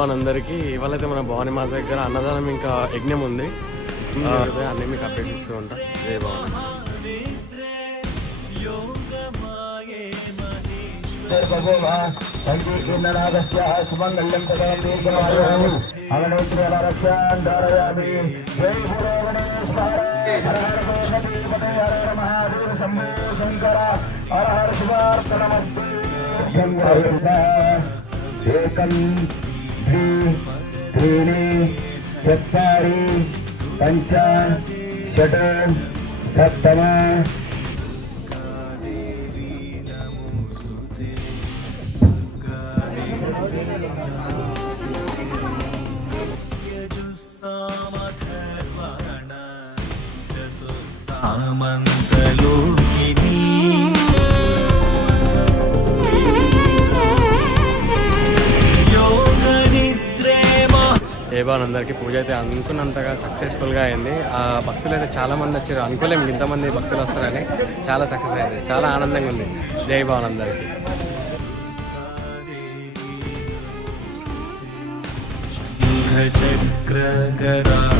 భవన్ అందరికీ. ఇవాళ అయితే మన భవానీ మాత దగ్గర అన్నదానం ఇంకా యజ్ఞం ఉంది. అన్నీ మీకు అప్డేట్ ఇస్తూ ఉంటా. జై భవన్. एकं त्रीणि चत्वारि पञ्च षट् सप्तम జై భవన్ అందరికీ. పూజ అయితే అనుకున్నంతగా సక్సెస్ఫుల్గా అయింది. ఆ భక్తులు అయితే చాలా మంది వచ్చారు. అనుకోలేము ఇంతమంది భక్తులు వస్తారని. చాలా సక్సెస్ అయింది. చాలా ఆనందంగా ఉంది. జై భవన్ అందరికీ. చక్రగరాపాణే